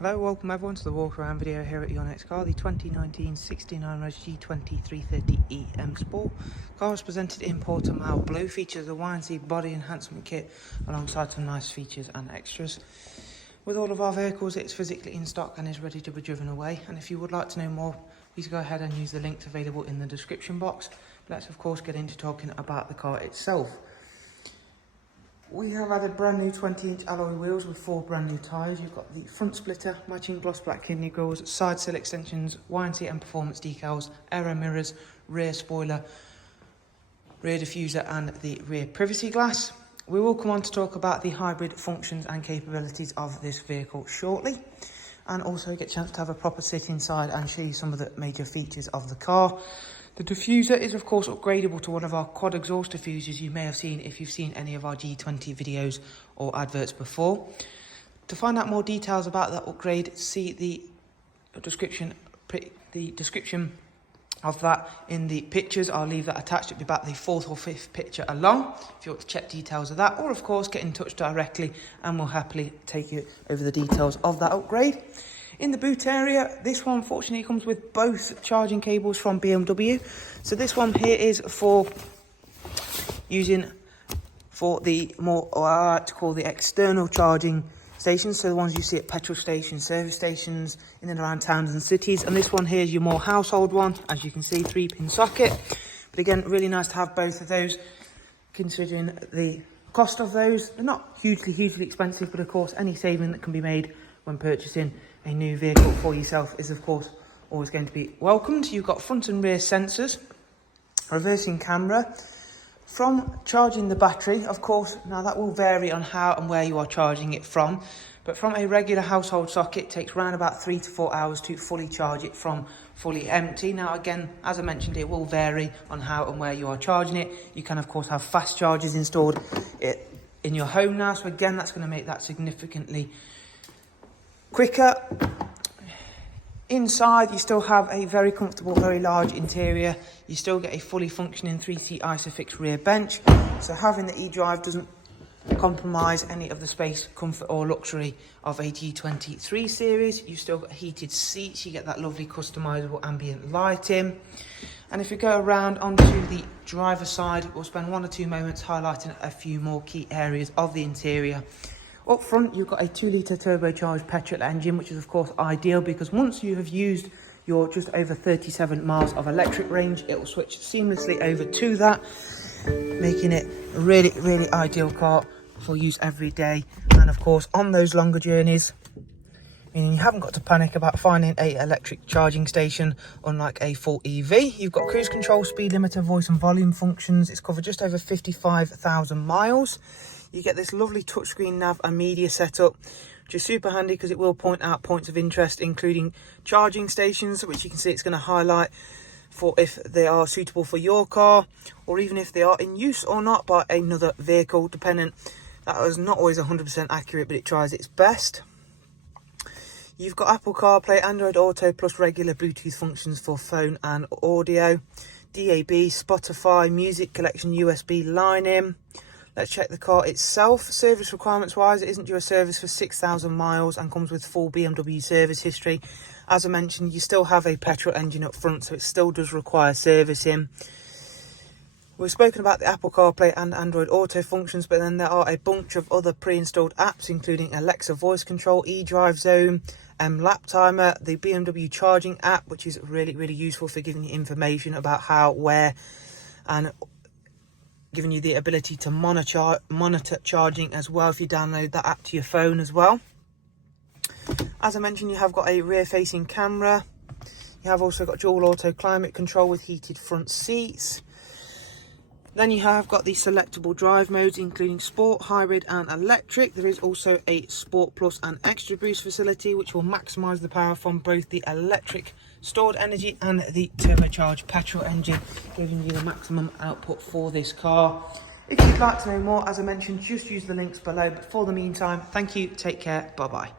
Hello, welcome everyone to the walk around video here at your next car, the 2019 69 Res G20 330 EM Sport. Car is presented in Portimao Blue, features a Y&C body enhancement kit alongside some nice features and extras. With all of our vehicles, it's physically in stock and is ready to be driven away. And if you would like to know more, please go ahead and use the links available in the description box. Let's of course get into talking about the car itself. We have added brand new 20-inch alloy wheels with 4 brand new tyres. You've got the front splitter, matching gloss black kidney grills, side sill extensions, Y&C and performance decals, aero mirrors, rear spoiler, rear diffuser and the rear privacy glass. We will come on to talk about the hybrid functions and capabilities of this vehicle shortly, and also get a chance to have a proper sit inside and show you some of the major features of the car. The diffuser is of course upgradable to one of our quad exhaust diffusers you may have seen if you've seen any of our G20 videos or adverts before. To find out more details about that upgrade, see the description of that in the pictures. I'll leave that attached. It'll be about the 4th or 5th picture along if you want to check details of that, or of course get in touch directly and we'll happily take you over the details of that upgrade. In the boot area, this one fortunately comes with both charging cables from BMW. So this one here is for using for the more, or I like to call the external charging stations. So the ones you see at petrol stations, service stations, in and around towns and cities. And this one here is your more household one, as you can see, 3-pin socket. But again, really nice to have both of those, considering the cost of those. They're not hugely expensive, but of course any saving that can be made when purchasing a new vehicle for yourself is of course always going to be welcomed. You've got front and rear sensors, reversing camera. From charging the battery, of course, now that will vary on how and where you are charging it from, but from a regular household socket, it takes around about 3 to 4 hours to fully charge it from fully empty. Now again, as I mentioned, it will vary on how and where you are charging it. You can of course have fast chargers installed in your home now, so again that's going to make that significantly quicker. Inside, you still have a very comfortable, very large interior. You still get a fully functioning 3-seat ISOFIX rear bench. So having the eDrive doesn't compromise any of the space, comfort or luxury of a G20 3 Series. You've still got heated seats. You get that lovely customizable ambient lighting. And if we go around onto the driver's side, we'll spend 1 or 2 moments highlighting a few more key areas of the interior. Up front, you've got a 2-litre turbocharged petrol engine, which is of course ideal because once you have used your just over 37 miles of electric range, it will switch seamlessly over to that, making it a really ideal car for use every day. And of course, on those longer journeys, meaning you haven't got to panic about finding a electric charging station, unlike a full EV. You've got cruise control, speed limiter, voice and volume functions. It's covered just over 55,000 miles. You get this lovely touchscreen nav and media setup, which is super handy because it will point out points of interest, including charging stations, which you can see it's going to highlight for if they are suitable for your car, or even if they are in use or not by another vehicle, dependent. That is not always 100% accurate, but it tries its best. You've got Apple CarPlay, Android Auto, plus regular Bluetooth functions for phone and audio, DAB, Spotify, music collection, USB line-in. Let's check the car itself. Service requirements wise, it isn't due a service for 6,000 miles and comes with full BMW service history. As I mentioned, you still have a petrol engine up front, so it still does require servicing. We've spoken about the Apple CarPlay and Android Auto functions, but then there are a bunch of other pre-installed apps, including Alexa voice control, eDrive Zone, lap timer, the BMW charging app, which is really useful for giving you information about how, where, and giving you the ability to monitor charging as well if you download that app to your phone as well. As I mentioned, you have got a rear facing camera. You have also got dual auto climate control with heated front seats. Then you have got the selectable drive modes, including sport, hybrid and electric. There is also a Sport Plus and Extra Boost facility, which will maximise the power from both the electric stored energy and the turbocharged petrol engine, giving you the maximum output for this car. If you'd like to know more, as I mentioned, just use the links below. But for the meantime, thank you, take care, bye bye.